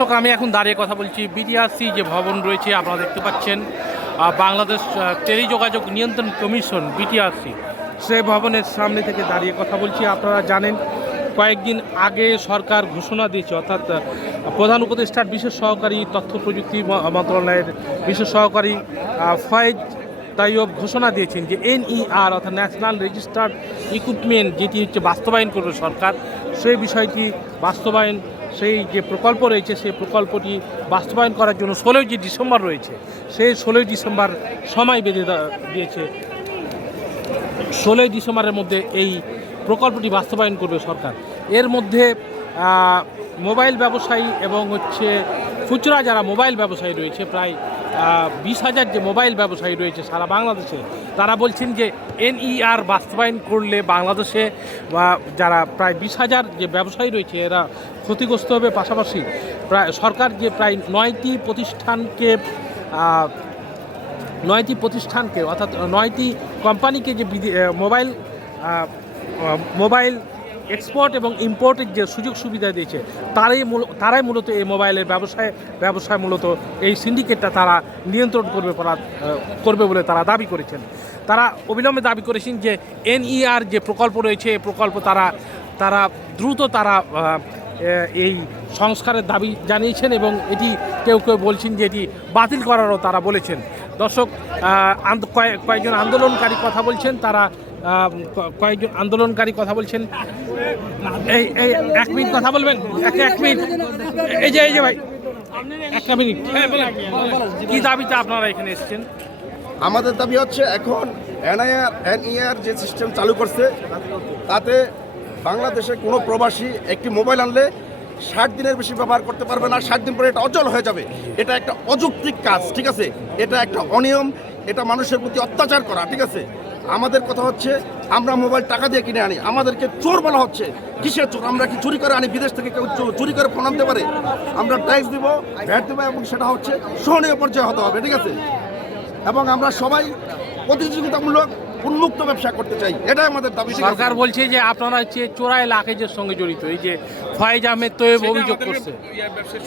আমি এখন দাঁড়িয়ে কথা বলছি বিটিআরসি যে ভবন রয়েছে আপনারা দেখতে পাচ্ছেন বাংলাদেশ টেলিযোগাযোগ নিয়ন্ত্রণ কমিশন বিটিআরসি সেই ভবনের সামনে থেকে দাঁড়িয়ে কথা বলছি। আপনারা জানেন কয়েকদিন আগে সরকার ঘোষণা দিয়েছে, অর্থাৎ প্রধান উপদেষ্টার বিশেষ সহকারী তথ্য প্রযুক্তি মন্ত্রণালয়ের বিশেষ সহকারী ফয়েজ তাইয়ব ঘোষণা দিয়েছেন যে এনইআর অর্থাৎ ন্যাশনাল রেজিস্টার্ড ইকুইপমেন্ট যেটি হচ্ছে বাস্তবায়ন করবে সরকার, সেই বিষয়টি বাস্তবায়ন সেই যে প্রকল্প রয়েছে সেই প্রকল্পটি বাস্তবায়ন করার জন্য 16ই ডিসেম্বর রয়েছে, সেই 16ই ডিসেম্বর সময় বেঁধে দিয়েছে। 16ই ডিসেম্বরের মধ্যে এই প্রকল্পটি বাস্তবায়ন করবে সরকার। এর মধ্যে মোবাইল ব্যবসায়ী এবং হচ্ছে খুচরা যারা মোবাইল ব্যবসায়ী রয়েছে প্রায় 20,000 যে মোবাইল ব্যবসায়ী রয়েছে সারা বাংলাদেশে, তারা বলছেন যে এনইআর বাস্তবায়ন করলে বাংলাদেশে যারা প্রায় 20,000 যে ব্যবসায়ী রয়েছে এরা ক্ষতিগ্রস্ত হবে। পাশাপাশি প্রায় সরকার যে প্রায় 9টি প্রতিষ্ঠানকে অর্থাৎ 9টি কোম্পানিকে যে মোবাইল এক্সপোর্ট এবং ইম্পোর্টের যে সুযোগ সুবিধা দিয়েছে তারাই মূলত এই মোবাইলের ব্যবসায় মূলত এই সিন্ডিকেটটা তারা নিয়ন্ত্রণ করবে বলে তারা দাবি করেছেন। তারা অবিলম্বে দাবি করেছেন যে এনইআর যে প্রকল্প রয়েছে এই প্রকল্প তারা দ্রুত এই সংস্কারের দাবি জানিয়েছেন এবং এটি কেউ বলছেন যে এটি বাতিল করারও তারা বলেছেন। দর্শক, কয়েকজন আন্দোলনকারী কথা বলছেন, এই 1 মিনিট কথা বলবেন, 1 মিনিট, এই যে ভাই 1 মিনিট, কি দাবিতে আপনারা এখানে এসেছেন? আমাদের দাবি হচ্ছে এখন এনইআর যে সিস্টেম চালু করছে তাতে বাংলাদেশে কোনো প্রবাসী একটি মোবাইল আনলে 60 দিনের বেশি ব্যবহার করতে পারবে না, 60 দিন পরে এটা অচল হয়ে যাবে। এটা একটা অযৌক্তিক কাজ, ঠিক আছে? এটা একটা অনিয়ম, এটা মানুষের প্রতি অত্যাচার করা, ঠিক আছে? আমাদের কথা হচ্ছে আমরা মোবাইল টাকা দিয়ে কিনে আনি, আমাদেরকে চোর বলা হচ্ছে। কিসের চোর? আমরা কি চুরি করে আনি? বিদেশ থেকে কেউ চুরি করে ফোন আনতে পারে? আমরা ট্যাক্স দিব, ভ্যাট দেবো এবং সেটা হচ্ছে সহনীয় পর্যায়ে হতে হবে, ঠিক আছে? এবং আমরা সবাই প্রতিযোগিতামূলক উন্মুক্ত ব্যবসা করতে চাই, এটাই আমাদের দাবি। সরকার বলছে যে আপনারা হচ্ছে চোরাই লাকেজের সঙ্গে জড়িত, এই যে ফয়েজ আহমেদ তৈয়ব অভিযোগ করছে,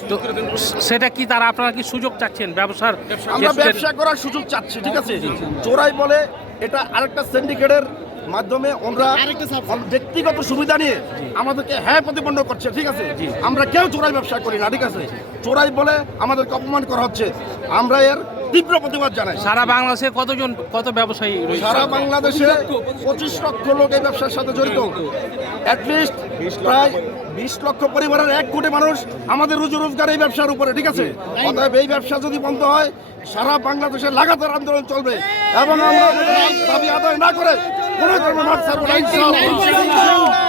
তো সেটা কি আপনারা কি সুযোগ চাচ্ছেন ব্যবসার? আমরা ব্যবসা করার সুযোগ চাচ্ছি, ঠিক আছে? চোরাই বলে এটা আরেকটা সিন্ডিকেটের মাধ্যমে ওরা ব্যক্তিগত সুবিধা নিয়ে আমাদেরকে প্রতিপন্ন করছে, ঠিক আছে? আমরা কেউ চোরাই ব্যবসা করি না, ঠিক আছে? চোরাই বলে আমাদেরকে অপমান করা হচ্ছে, আমরা এর তীব্র প্রতিবাদ জানাই। সারা বাংলাদেশে কত ব্যবসায়ী রয়েছে? সারা বাংলাদেশে 25 লক্ষ লোক এই ব্যবসার সাথে জড়িত। অ্যাটলিস্ট প্রায় 20 লক্ষ পরিবারের 1 কোটি মানুষ আমাদের রুজি রোজগার এই ব্যবসার উপরে, ঠিক আছে? অতএব এই ব্যবসা যদি বন্ধ হয় সারা বাংলাদেশে লাগাতার আন্দোলন চলবে এবং আমরা দাবি আদায় না করে কোনো ধরনের মাঠ ছাড়ব না, ইনশাআল্লাহ।